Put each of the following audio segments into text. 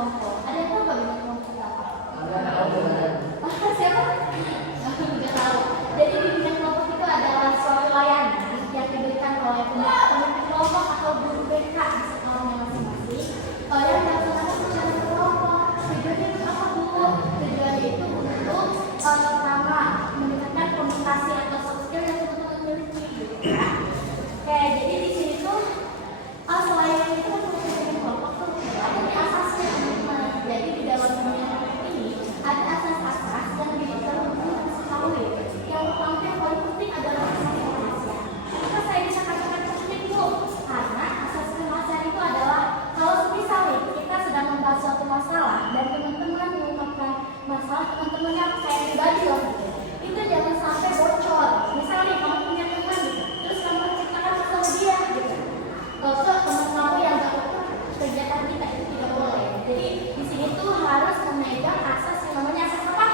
kelompok. Ada yang tahu nggak bimbingan kelompok apa? Siapa? Nggak tahu. Jadi bimbingan kelompok itu adalah suatu layanan yang diberikan oleh pemimpin kelompok atau guru BK di sekolahnya masing-masing yang melaksanakan secara kelompok. Tujuannya itu apa, Bu? Tujuannya itu untuk pertama meningkatkan komunikasi atau soft skill yang teman-teman miliki. Oke, jadi di sini tuh selain itu kan pemimpin kelompok tuh ada di asasnya teman-teman. Jadi di dalamnya ini ada asas-asas yang perlu diketahui. Yang pertama yang paling penting adalah asas kerahasiaan. Kenapa saya bisa katakan penting, Bu? Karena asas kerahasiaan itu adalah kalau misalnya kita sedang membahas suatu masalah dan teman-teman mengungkapkan masalah teman-temannya kayak pribadi loh, itu jangan sampai bocor. Misalnya kamu punya teman gitu, terus kamu ceritakan masalah dia gitu. Kalau teman kamu yang gak ikut kegiatan kita itu tidak boleh. Jadi di sini tuh harus memegang asas yang namanya asas apa?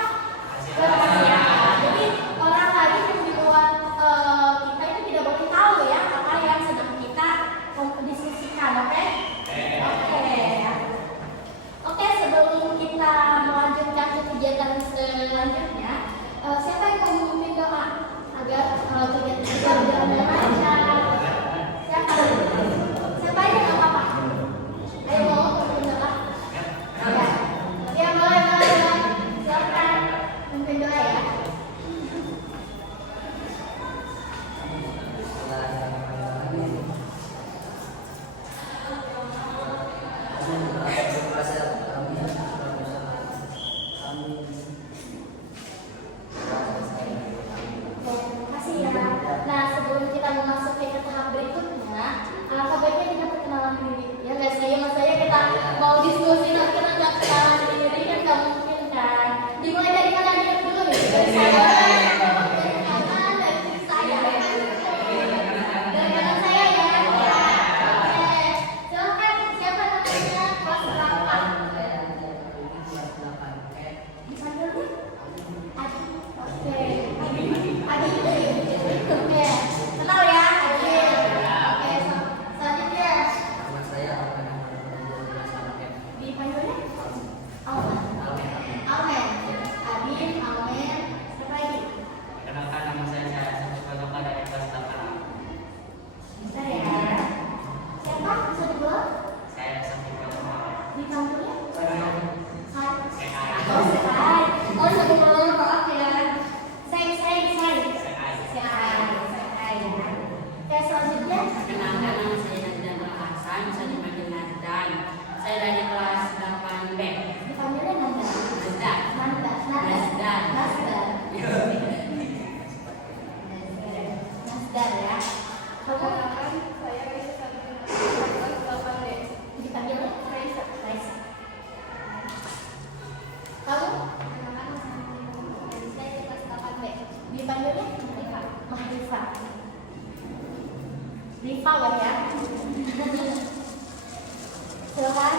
Kerahasiaan. Jadi orang lain yang di luar kita itu tidak boleh tahu ya apa yang sedang kita diskusikan, oke? Oke, sebelum kita melanjutkan ke kegiatan selanjutnya, siapa yang mau memimpin doa agar kegiatan kita berjalan dengan lancar? Siapa? Siapa yang nggak apa-apa? Ayo mau memimpin doa? Ya, boleh. Silakan memimpin doa ya. Nah, sebelum kita memasuki ke tahap berikutnya, alangkah baiknya kita perkenalan diri. Ya nggak sih, mas saya kita mau diskusi tapi kita nggak kenalan diri kan nggak mungkin kan. Dimulai dari mana dulu nih? Dari saya, dari kanan, dari kiri saya. Dari kanan saya ya. Oke, silakan siapa namanya kelas berapa? Dipanggil nih? Adi. Oke, Adi. Oke, kenal ya, Adil. Oke, selanjutnya. Nama saya Almen. Dipanggilnya? Almen. Almen. Adil, Almen. Siapa lagi? Kenalkan, nama saya Sofwan dari kelas 8A. Bisa ya. Siapa? Bisa dibawa? Saya Sofwan. Dipanggilnya? Hai. Sekai. Oh, Sekai. Oh, sebelum maaf ya. Sei. Oke, selanjutnya. Perkenalkan, nama saya Nazdan Al-Hasan, bisa dipanggil Nazdan. Saya dari kelas 8B. Dipanggilnya Nanda. Nazdan. Nasdar ya. Kamu Saya Raisa kelas 8D. dipanggilnya Raisa. Kamu? Saya kelas 8B. Dipanggilnya Mahrifa. Rifa ya. Silakan.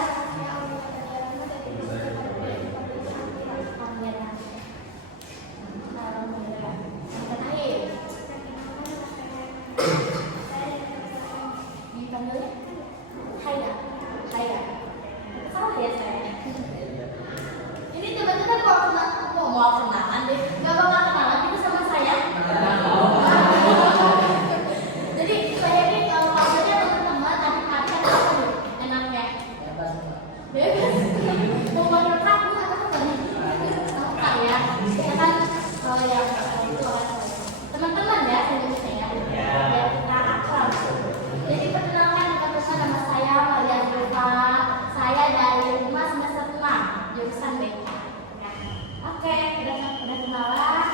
Dipanggilnya Haida. Salah ya saya. Ini tiba-tiba mau kenalan deh. Gak bakal kenalan itu sama saya. Jadi saya ini kalau pasalnya teman-teman adik-adik apa nih enaknya? Bebas. Mau panggil kamu atau apa nih? Tahu ya. Ya kan kalau yang itu teman-teman ya sebenarnya ya. Biar kita akrab. Jadi perkenalkan teman-teman, nama saya Maria Rupa. Saya dari Rumah Semester 6 jurusan BK. Oke, udah kenalan.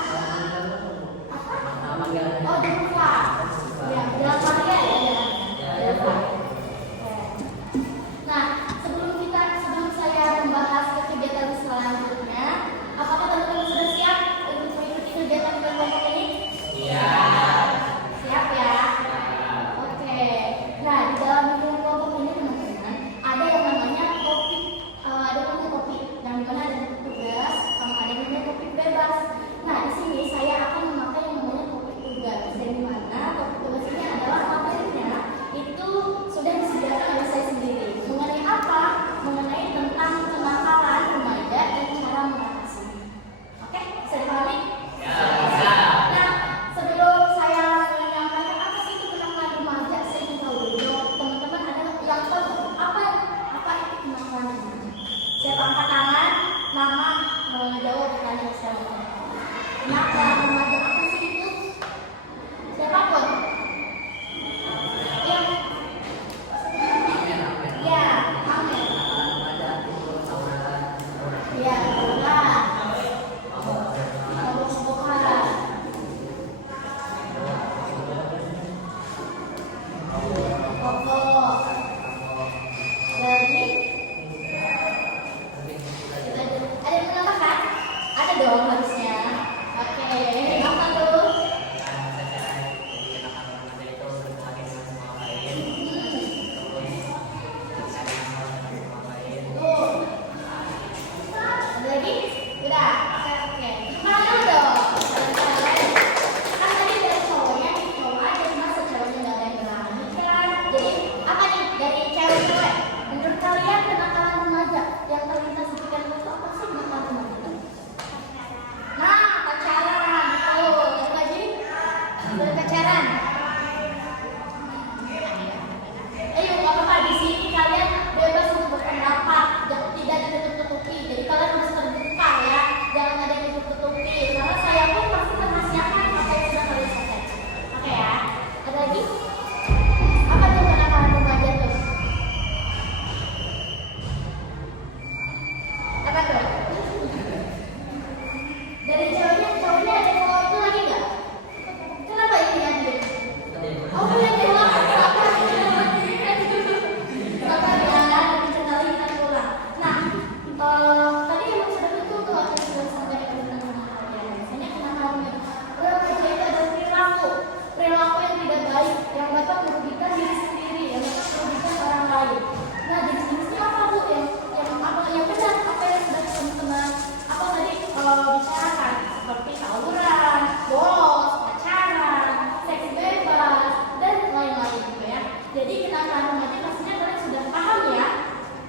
kenakalan remaja pastinya kalian sudah paham ya?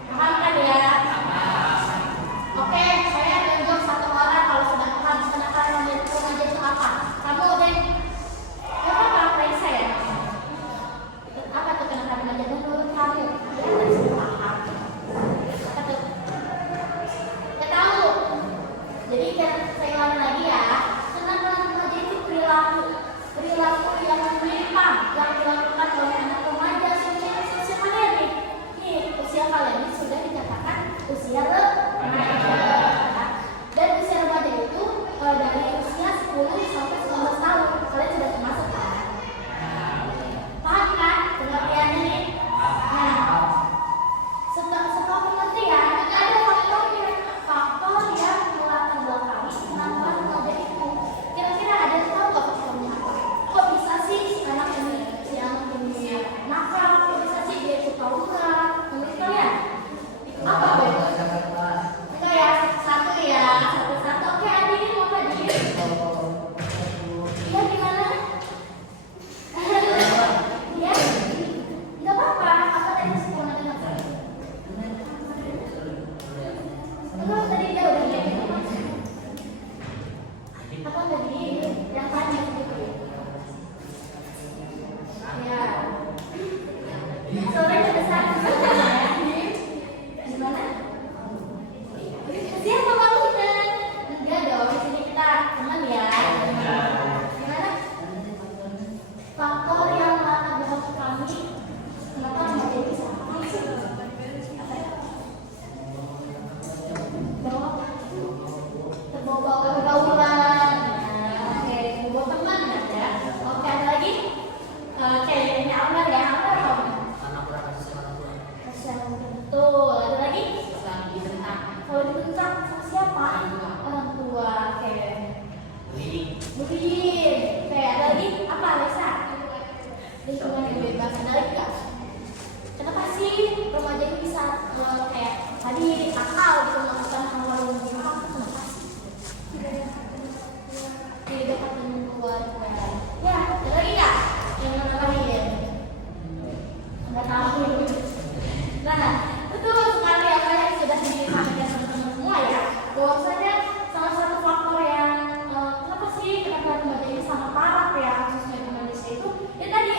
Paham kan ya? Oke, saya tunjuk satu orang kalau sudah paham kenakalan remaja itu apa. Kamu deh, apa Raisa ya? Apa tuh kenakalan remaja menurut kamu? Ya, kan sudah paham. Apa tuh? Gak tahu. Jadi saya ulangi lagi ya. Kenakalan remaja itu perilaku yang menyimpang yang dilakukan oleh anak remaja usia kalian nih. Nih, usia kalian ini sudah dikatakan usia remaja. Dan usia remaja itu dari usia 10 sampai 19 tahun. Kalian sudah termasuk kan? Paham kan pengertiannya nih? Nah, setelah mengerti ya, ada faktor yang melatar belakangi kenakalan remaja itu. Kira-kira ada tahu nggak faktornya apa? Kok bisa sih anak ini nakal? Kok bisa sih dia itu tawuran? Menurut kalian apa Beb? Enggak ya, satu ya, satu. Oke, Adi mau apa Adi? Iya gimana? Iya? Nggak apa-apa. Apa tadi sekolah dengar? Enggak, tadi dia udah lihat. Apa tadi yang tanya gitu ya? Sore besar gimana? Siapa malunya? Enggak dong, di sini kita teman ya. Gimana? Faktor yang melatar belakang kami kenapa menjadi sama sih? Terbawa pergaulan. Oke, terbawa teman ya. Oke, ada lagi? Oke, ini Amar ya. Amar apa? Betul. Ada lagi? Kalau dibentak sama siapa? Orang tua. Oke. Bullying. Oke, ada lagi? Apa, Lesa? Lingkungan yang bebas. Ada lagi nggak? Kenapa sih remaja ini bisa kayak tadi akal gitu melakukan hal-hal yang buruk? Kenapa sih? Tidak dapat keluarga. Ya, ada lagi nggak? Yang nambahin? Nggak tahu. Nah, betul sekali apa yang sudah disampaikan teman-teman semua ya. Bahwasanya salah satu faktor yang kenapa sih kenapa remaja ini sangat parah ya khususnya di Indonesia itu ya tadi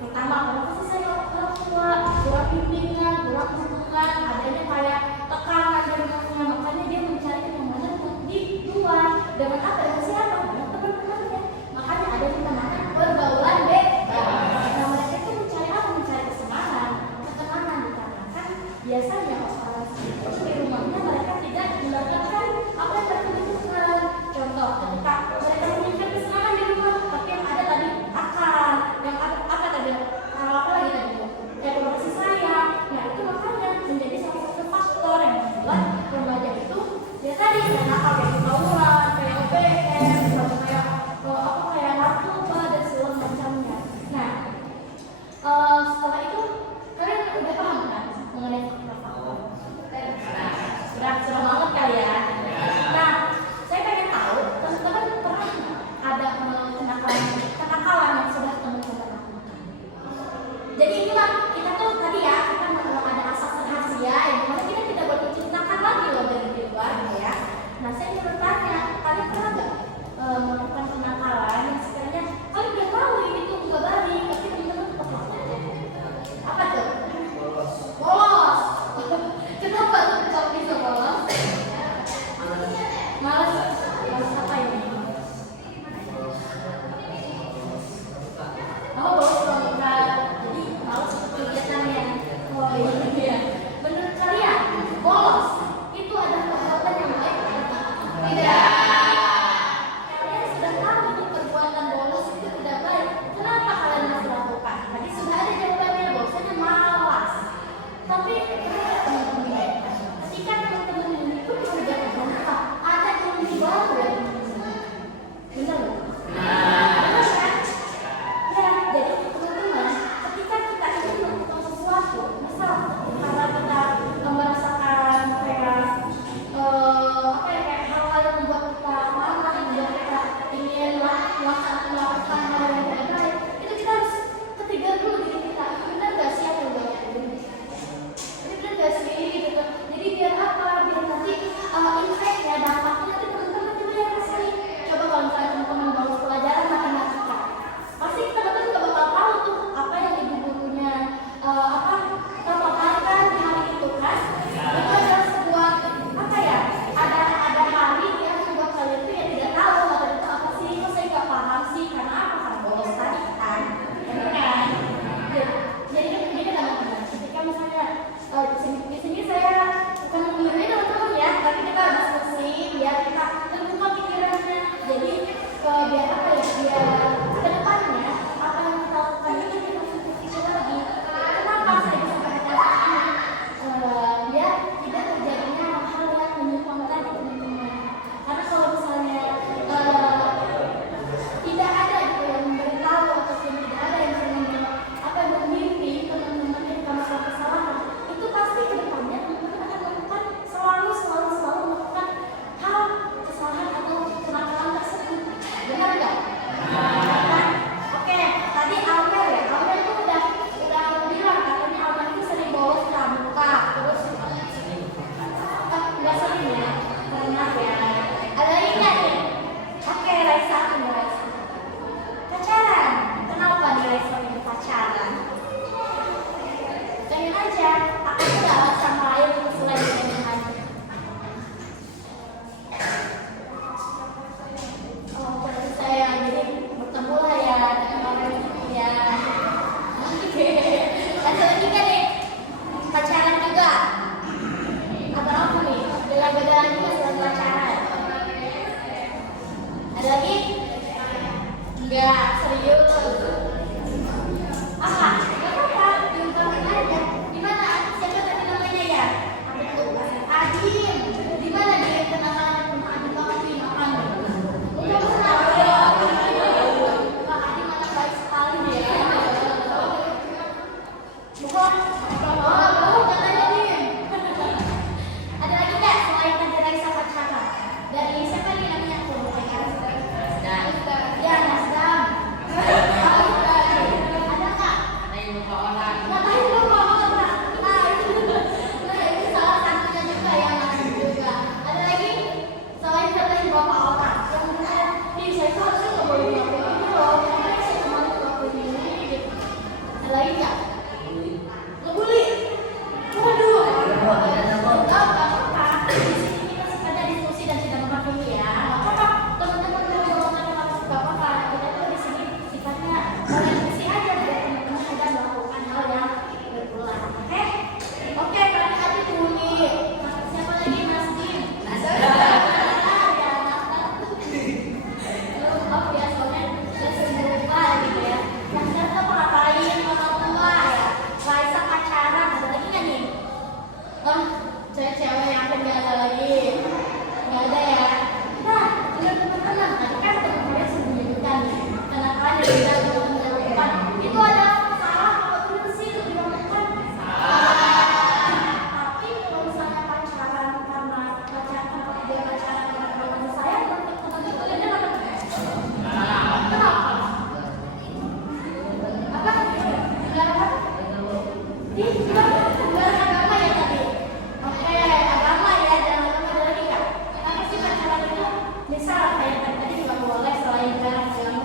pertama kenapa sih saya orang tua kurang bimbingan, kurang dukungan, adanya kayak tekanan dari rumahnya, makanya dia mencari kenyamanan di luar dengan apa dengan siapa dengan teman-temannya, makanya ada di mana pergaulan bebas. Nah, mereka itu mencari apa? Mencari kesenangan, ketenangan dikarenakan biasanya orang itu di rumahnya mereka tidak mendapatkan apa yang mereka butuhkan. Contoh, ketika mereka menginginkan kesenangan di rumah, tapi yang ada tadi akal, yang ada apa tadi? Apa lagi tadi? Kayak kasih sayang. Nah, itu makanya menjadi salah satu faktor yang membuat remaja itu ya tadi nakal kayak tawuran, kayak OPM, kayak narkoba dan segala macamnya. Nah, setelah itu kalian udah paham kan mengenai faktor-faktor? ya. Aku nggak sama lain selain dengan oh, berarti saya jadi bertemu lah ya dengan orang ya. Oke, ada lagi kan nih pacaran juga. Apa apa nih? Beda-beda lagi nggak selain pacaran? Ada lagi? Enggak, serius. Apa? Gak apa-apa, diungkapkan aja. Gimana? Siapa tadi namanya ya? Adin. Dimana dia kenalan sama Adin banget nih makan? Udah kenal ya. Wah, Adin mana baik sekali ya. Bukan? Oh, katanya nih. Ada lagi nggak selain Tante Raisa pacaran? Dari siapa nih namanya? Dan Ya, Nasdam. Ada nggak? ada yang lupa orang. Ngapain lu bawa orang? Nah, itu salah satunya juga yang masuk juga. Ada lagi selain katanya bapak orang yang menurut nih saya tuh harusnya nggak boleh ngelakuin ini loh. Kenapa saya kemarin ngelakuin ini? Gitu. Ada lagi nggak? Ngebully. Waduh. Nggak apa-apa. Di sini kita sifatnya diskusi dan tidak menghakimi ya. Nggak apa-apa. Teman-teman kalau ngomong-ngomong nggak apa-apa. Kita tuh di sini sifatnya diskusi aja biar teman-teman tidak melakukan hal yang berulang. Oke? Oke, berarti tadi bunyi. Siapa lagi Mas Dim? Maaf ya, soalnya saya sering lupa gitu ya. Yang saya tuh ngapain orang tua ya? Raisa pacaran, ada lagi nggak nih? Oh, cewek-cewek yang akan nggak ada lagi. Nggak ada ya? Nah, benar teman-teman, tadi kan teman-teman sembunyikan kenakalan yang tidak teman-teman lakukan. Itu ada salah atau benar sih untuk dilakukan? Tapi kalau misalnya pacaran karena dia pacaran karena teman saya, teman-teman dia dapat kenapa? Apa? Enggak apa? Enggak agama ya tadi? Oke, agama ya, dan agama ada lagi nggak? Kenapa sih pacaran itu? Misal kayak tadi nggak boleh selain dalam agama.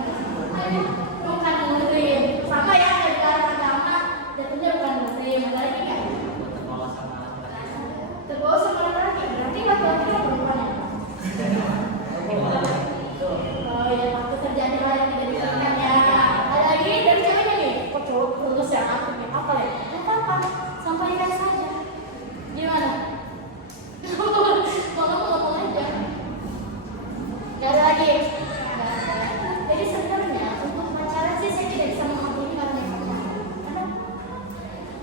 Bukan muslim. Sama ya, dari dalam agama, jatuhnya bukan muslim. Ada lagi nggak? terbawa sama laki-laki. Terbawa sama laki-laki, berarti laki-laki yang perempuan ya? Oh ya, waktu terjadi hal yang tidak diinginkan ya. Ada lagi dari ceweknya nih. Kok cowok lulus yang aku nih? Apa ya? Nggak apa-apa, sampaikan saja. Gimana? Kalau ngomong aja. Gak ada lagi. Nggak ada. Jadi sebenarnya untuk pacaran sih saya tidak bisa mengampuni karena karena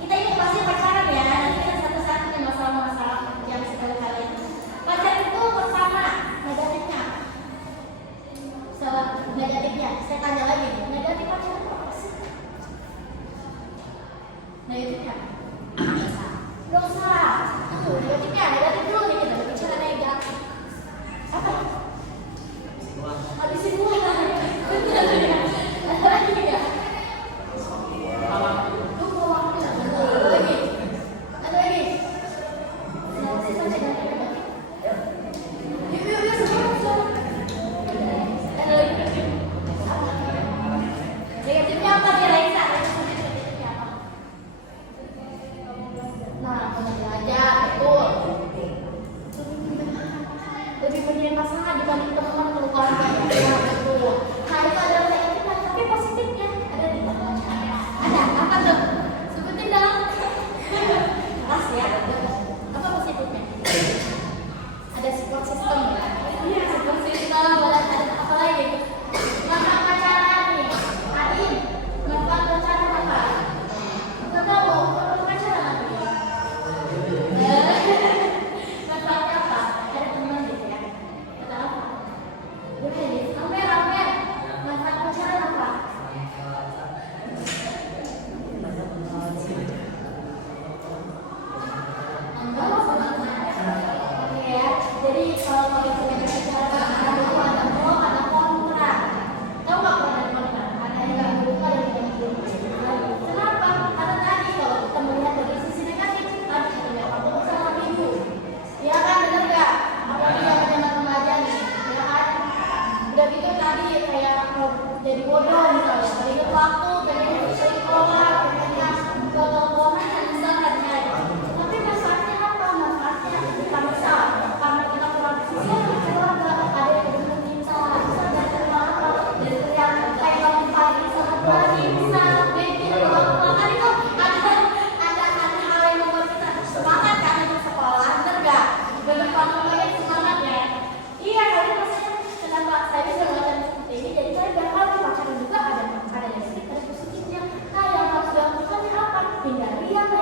kita ini pasti pacaran ya. Nanti kita satu-satu nih masalah-masalah yang sekali-kali. Pacaran itu pertama negatifnya. Salah negatifnya. Saya tanya lagi. Negatif pacaran itu apa sih? Negatifnya dosa. Itu negatifnya. Negatif dulu nih kita bicara negatif. Apa? Habisin dulu lah. Ada lagi nggak? Lupa waktu. Ada lagi? Ada lagi? Nanti saya negatif. Yuk, semua. Ada lagi? Apa?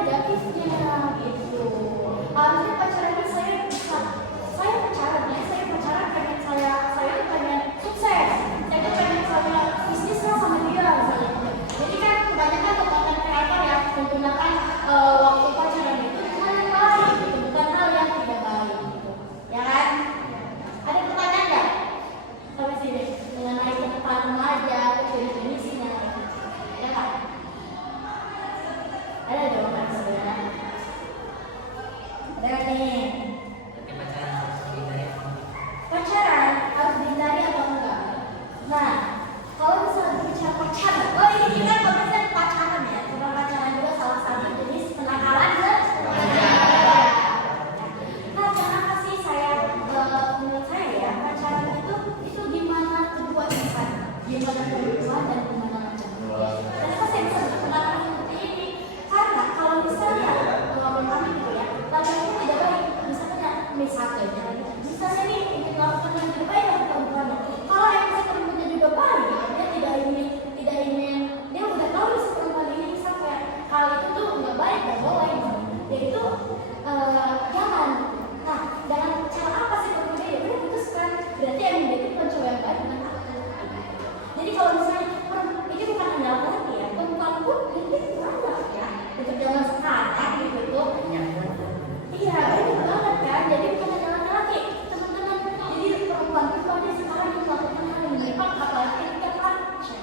negatifnya gitu. Harusnya pacaran ini saya bisa, saya pacaran pengen saya pengen sukses, saya pengen saya bisnis lah sama dia misalnya. Jadi kan kebanyakan konten kreator ya menggunakan waktu pacaran itu hal yang baik gitu, bukan hal yang tidak baik gitu. Ya kan? Ada pertanyaan nggak? Sampai sini mengenai ketepat remaja, definisinya, ya kan? Ada jawaban sebenarnya. Ada nih. Berarti pacaran harus dihindari apa? Pacaran harus dihindari atau enggak? Nah, kalau misalnya berbicara pacaran, oh ini kita konteksnya pacaran ya. Karena pacaran juga salah satu jenis kenakalan dan nah, kenapa sih saya menurut saya ya pacaran itu gimana kedua insan, gimana kedua dan gimana macam. Kenapa saya bisa berpendapat seperti ini? Karena kalau misalnya pengalaman kami gitu ya, lalu itu tidak baik, misalnya nih ingin melakukan yang tidak baik dalam perempuannya. Kalau yang si perempuannya juga baik, dia tidak ingin, dia udah tahu si perempuan ini sampai hal itu tuh nggak baik, nggak boleh. Jadi itu jangan. Nah, dengan cara apa sih perempuan dia udah putuskan? Berarti yang dia itu bukan cowok yang baik, bukan aku. Jadi kalau misalnya ini bukan hanya laki ya, perempuan pun ini banyak ya. Untuk zaman sekarang gitu tuh. Iya, banyak banget kan. Jadi bukan hanya laki-laki, teman-teman. Jadi perempuan dia sekarang yang melakukan hal yang baik, apalagi kita pacar.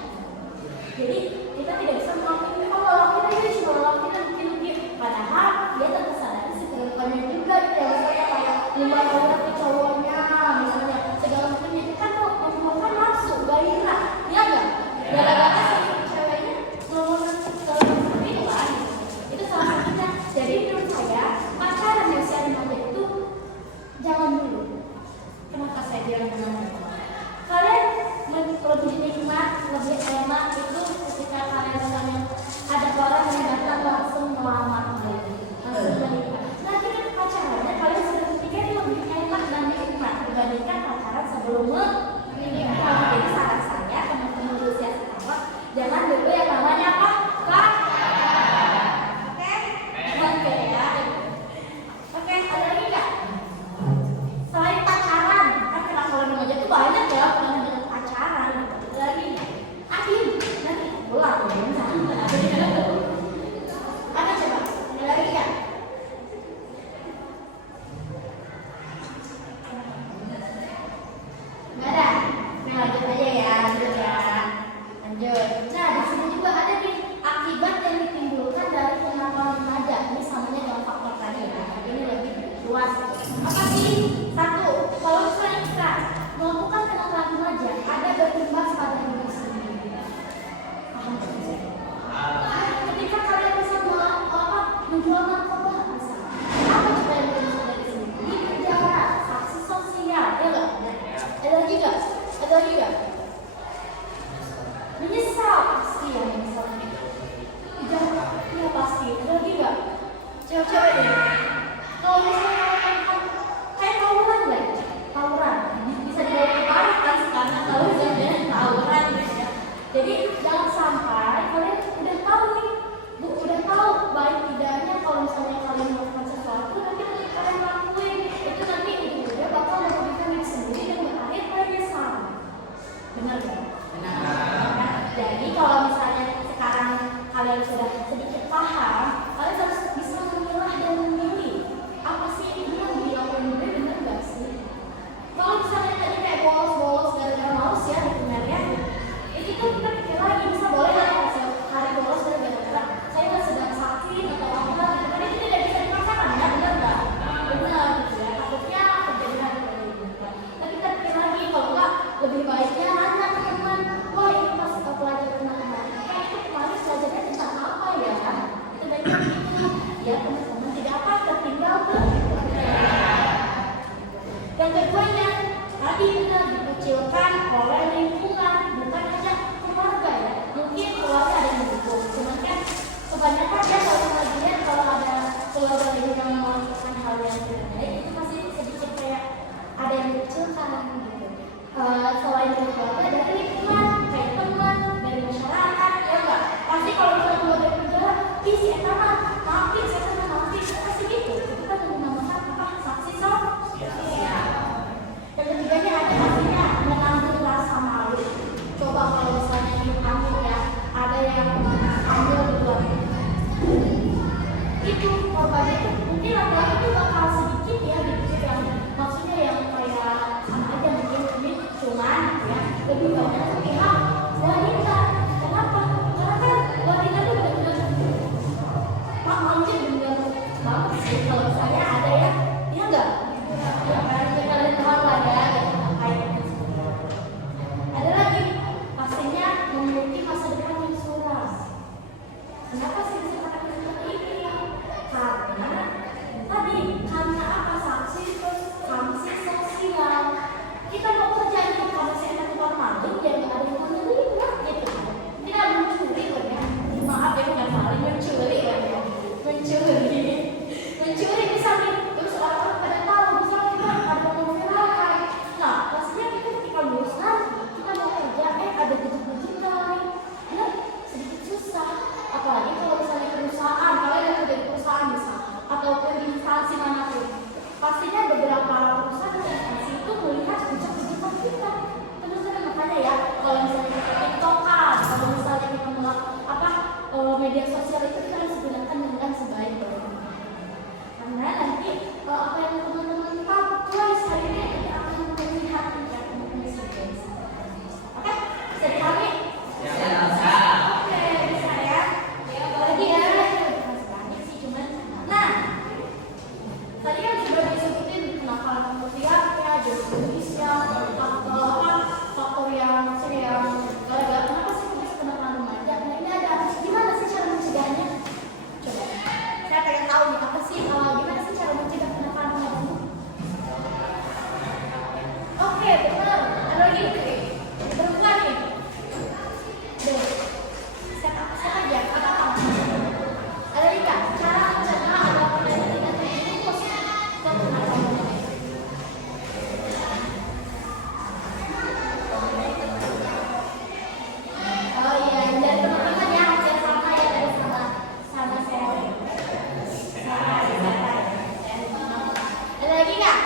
Jadi kita tidak bisa mengakui laki dia cuma laki dan mungkin padahal dia terkesan si perempuannya juga dia misalnya kayak ngomong ke cowoknya, misalnya segala macamnya itu kan membuahkan nafsu, gairah, ya nggak? Gara-gara si ceweknya ngomong seperti itu kan? Itu salah satunya. Jadi menurut saya pacaran yang usia remaja itu jangan dulu. Kenapa saya bilang jangan? Kalian lebih nikmat, lebih enak itu ketika kalian misalnya ada orang yang datang langsung melamar kalian, langsung menikah. Nah, kita pacarannya kalian sudah berpikir lebih enak dan nikmat dibandingkan pacaran sebelum menikah. Jadi saran saya teman-teman usia sekarang jangan dulu yang namanya apa? Oke ya. Oke, ada lagi nggak? Selain pacaran, kan kenakalan remaja itu banyak ya, bukan hanya pacaran. Ada lagi nggak? Akhir, nanti pulang ya. Ada coba? Ada lagi nggak? Nggak ada. Nah, lanjut aja ya, lanjut ya. Lanjut. Nah, di sini juga ada nih akibat yang ditimbulkan dari kenakalan remaja. Ini samanya dengan faktor tadi ya. Ini lebih luas. Apa sih? Satu, kalau misalnya kita melakukan kenakalan remaja, ada berimbas pada diri sendiri. Paham nggak sih? Ketika kalian bisa menjual narkoba, misalnya, apa juga yang bisa dari sini? Di penjara, sanksi sosial, ya nggak? Ada lagi nggak? Ada lagi nggak? Menyesal pasti ya, menyesal. Iya pasti. Ada lagi nggak? Cewek-cewek ya. Kalau misalnya kayak tawuran lah, tawuran bisa dibawa ke barat kan sekarang kalau misalnya tawuran gitu ya. Jadi jangan sampai kalian udah tahu nih, udah tahu baik tidaknya kalau misalnya kalian melakukan sesuatu nanti kalian lakuin itu nanti ujung-ujungnya bakal merugikan diri sendiri dan berakhir kalian nyesal. Benar nggak? Benar. Jadi kalau misalnya sekarang kalian sudah sedikit paham, kalian harus bisa memilah dan memilih apa sih ini yang dilakukan gue benar nggak sih? Kalau misalnya tadi kayak bolos gara-gara males ya gitu ya, itu tuh kita pikir lagi bisa boleh lah ya hari bolos gara-gara saya nggak sedang sakit atau apa gitu kan itu tidak bisa dipaksakan ya, benar nggak? Benar gitu ya, takutnya terjadi hal gitu kan. Tapi kita pikir lagi kalau nggak lebih baiknya nanya ke teman, wah ini pas pelajaran matematika itu kemarin belajarnya tentang apa ya? Itu baiknya gitu ya teman-teman, tidak apa tertinggal tuh. Yang keduanya tadi benar dikucilkan oleh lingkungan, bukan hanya keluarga ya. Mungkin keluarga ada yang mendukung, cuman kan kebanyakan ya kalau bagian kalau ada keluarga yang melakukan hal yang tidak baik itu masih sedikit kayak ada yang dikucilkan gitu. Selain dari keluarga, dari lingkungan, kayak teman, dari masyarakat, ya enggak? Pasti kalau misalnya keluar dari penjara, ih si Eta mah, maafin saya korbannya itu mungkin laki-laki itu bakal sedikit ya gitu yang maksudnya yang kayak sama aja mungkin ini cuman ya lebih banyak tuh pihak wanita. Kenapa? Karena kan wanita tuh benar-benar mungkin benar banget sih kalau misalnya ada ya enggak ya kan kalian tahu lah ya gitu, kayak ada lagi pastinya memiliki masa depan yang suram. Kenapa sih bisa katakan seperti ini? Karena tadi karena apa sanksi sosial. Kita mau kerja itu karena si anak keluar maling ya nggak ada yang mau menerima gitu. Kita mencuri loh ya. Maaf ya bukan maling, mencuri ya. Mencuri misalnya terus orang-orang pada tahu misalnya kita ada yang mau viralkan. Nah pastinya kita ketika lulus nanti kita mau kerja ada digital ya sedikit susah. Apalagi kalau misalnya perusahaan, kalau ada kerja di perusahaan misal ataupun di instansi manapun, pastinya beberapa perusahaan dan instansi itu melihat jejak digital kita. Terus makanya ya kalau misalnya kita tiktokan, kalau misalnya kita media sosial itu kita harus gunakan dengan sebaik-baiknya. Karena nanti apa yang teman-teman tahu tulis hari ini kita akan melihat tingkat kompetensi. Oke, bisa dipahami? Ya. Oke, bisa ya. Lagi ya, masih banyak sih cuman. Nah, tadi kan sudah disebutin kenakalan manusia, ya, jenisnya, faktor yang maksudnya yang gara-gara kenapa sih kita kenakalan remaja? Nah ini ada gimana sih cara mencegahnya? Coba, saya pengen tahu nih apa sih gimana sih cara mencegah kenakalan remaja? Oke, benar. Ada lagi perempuan nih. Siapa aja? Apa? Ada lagi nggak? Cara mencegah agar kita tidak terjerumus ke kenakalan remaja. Oh iya, dan teman-teman ya hampir sama ya dari sama saya. Ada lagi nggak?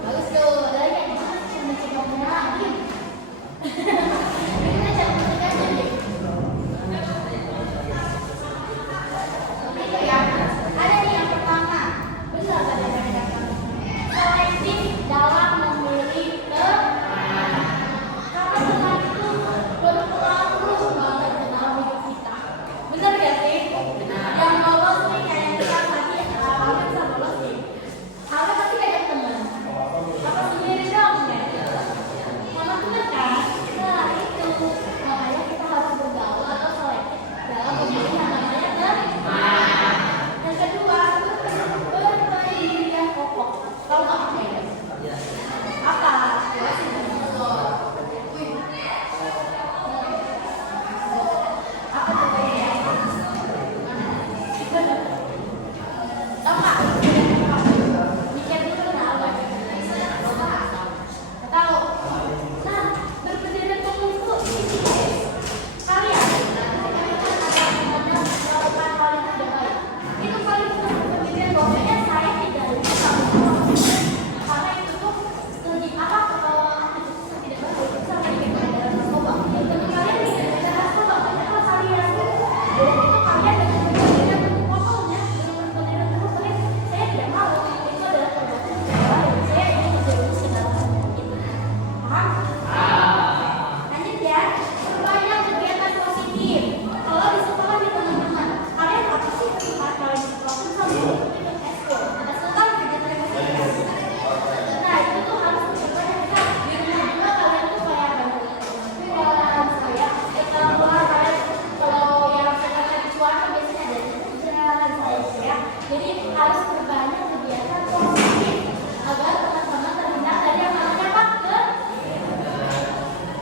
Bagus tuh. Ada lagi nggak? Gimana sih cara mencegahnya? Gimana cara mencegahnya nih? Itu ya. Ada nih yang pertama. Benar ada yang selektif dalam memilih teman. Karena teman itu berpengaruh banget ke dalam hidup kita. Benar gak sih? Yang lolos nih kayak kita tadi Alvin bisa lolos nih. Alvin pasti banyak teman. Apa sendiri dong ya? Sama teman kan? Nah itu makanya kita harus bergaul atau selektif dalam memilih yang namanya teman. Yang kedua berpendirian yang kokoh. Tahu nggak apa ya? Apa? Apa tuh ya? Apa? Mikir dulu nah apa? Tahu? Nah, berpendirian kokoh itu kalian melakukan hal yang tidak baik. Itu paling kita berpendirian bahwasanya saya tidak bisa melakukan. Karena itu tuh lebih apa? Tidak baik. Sama dengan dalam narkoba. Teman kalian tidak ada narkoba. Kenapa kalian? Dan itu kalian dengan berpendirian kokohnya, dengan berpendirian kokohnya, saya tidak mau. Itu adalah perbuatan saya dan saya ingin menjerumus ke dalam itu. Paham? Lanjut ya. Perbanyak kegiatan positif. Kalau di sekolah nih teman-teman, kalian apa sih kesukaan kalian di sekolah? Misalnya ikut eskul. Ada sekali kegiatan yang positif. Nah itu tuh harus diperbanyak kita di rumah juga kalian tuh kayak bantu orang tua, saya keluar kalian kalau yang sekarang di suara biasanya ada di hujan saya. Jadi harus berbanyak kegiatan positif agar teman-teman terhindar dari yang namanya apa?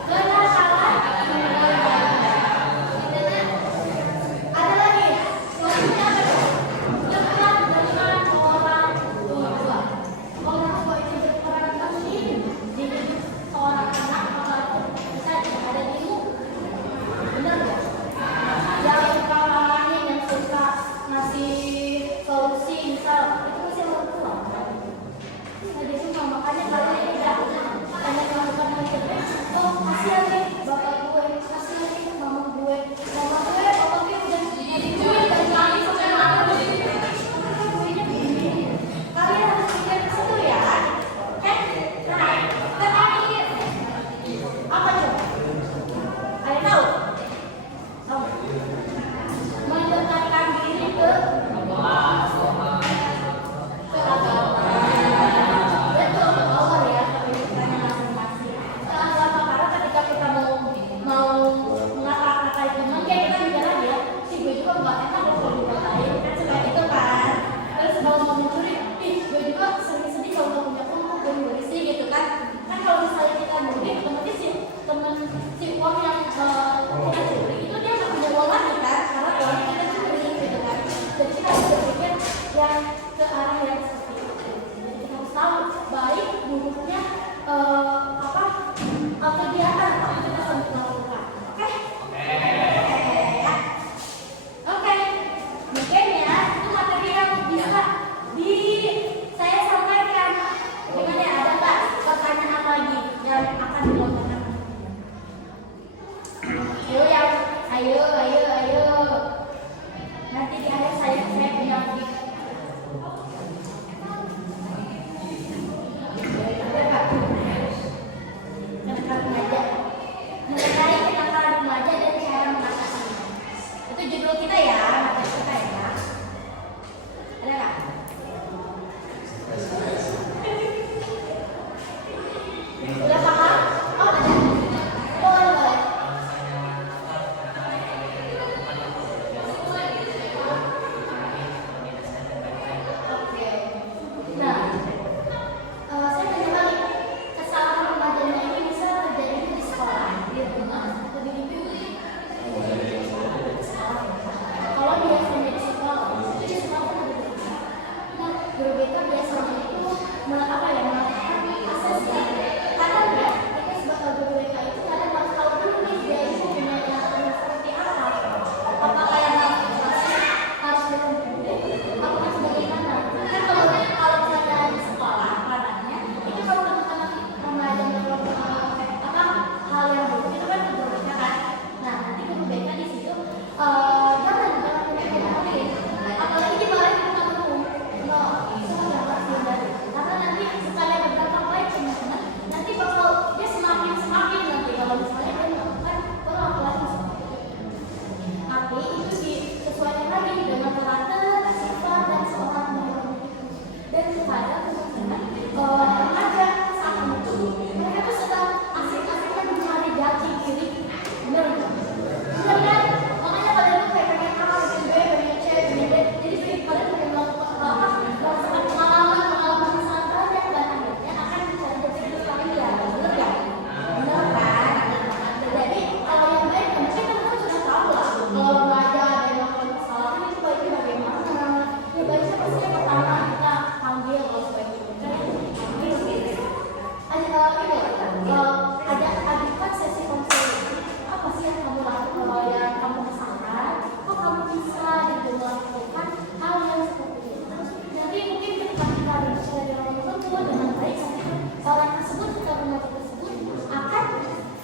Kenakalan. Ada lagi selanjutnya apa tuh? Lepas dari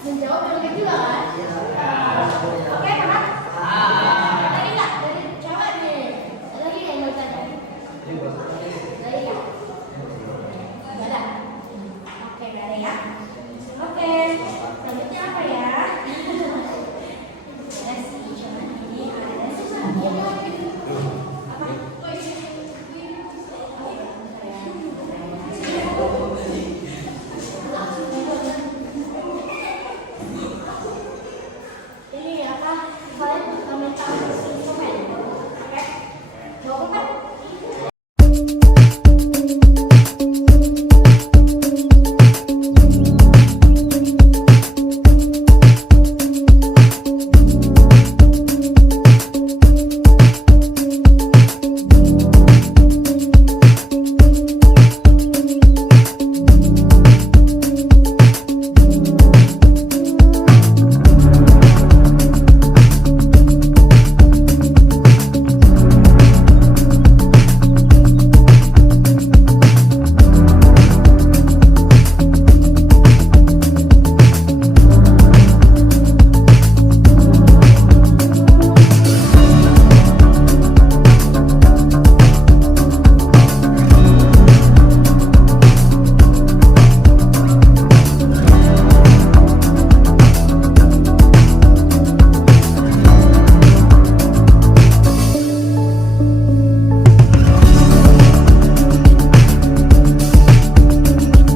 Menjawab dengan juga kan? Oke, Pak. Lagi nggak? Dari cewek nih. Ada lagi yang mau tanya? Lagi nggak? Nggak ada. Oke, nggak ada ya. Oke, selanjutnya apa ya? Ada sih, coba ini ada sih. Apa? Ini apa? Kalian minta instrumen, oke? Mau apa?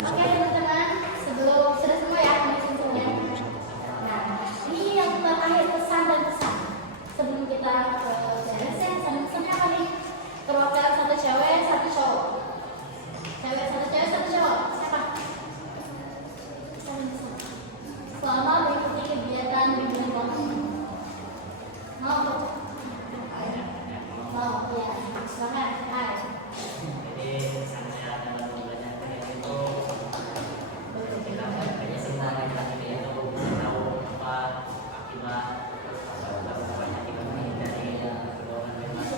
Oke teman-teman, sebelum sudah semua ya infonya. Nah, ini yang terakhir pesan dan pesan. Sebelum kita ke beres ya, pesan-pesannya apa nih? Perwakilan satu cewek, satu cowok. Cewek, satu cowok. Siapa? Pesan-pesan. Selama mengikuti kegiatan bimbingan kelompok. Mau? Mau, ya. Silakan. Hai. Jadi saya dalam belajar kuliah itu kita banyak senang kita itu bisa tahu apa akibat banyak akibat dari golongan bebas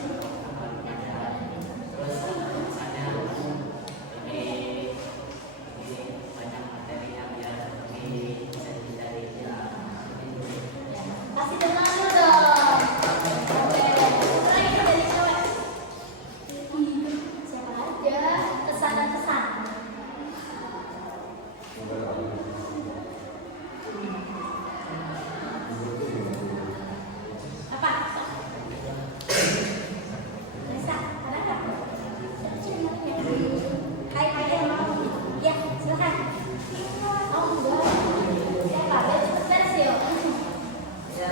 terus misalnya lebih banyak materi yang biar lebih bisa dihindari ya. Kasih dengar dulu dong. Oke, terakhir dari cewek. Siapa aja? Pesan dan pesan. Apa? Nisa, ada nggak? Hai, hai, mau? Ya, silakan. Oh, enggak. Siapa? Versio. Ada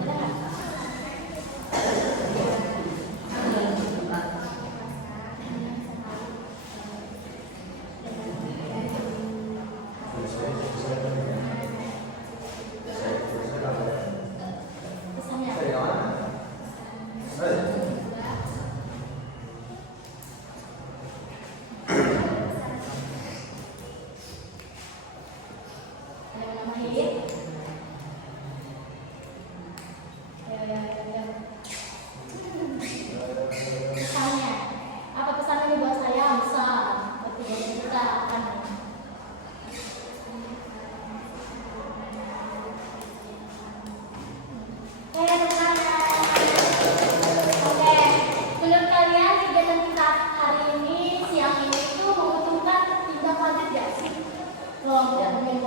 nggak? Pesannya. Ayo, nama Hidit. Ayo. Pesannya. Apa pesannya nih buat saya? Besar. Seperti yang kita akan. Oke, pesannya. Oke, menurut kalian kegiatan kita hari ini, siang ini itu menguntungkan tindak lanjut ya sih? Kalau tidak mungkin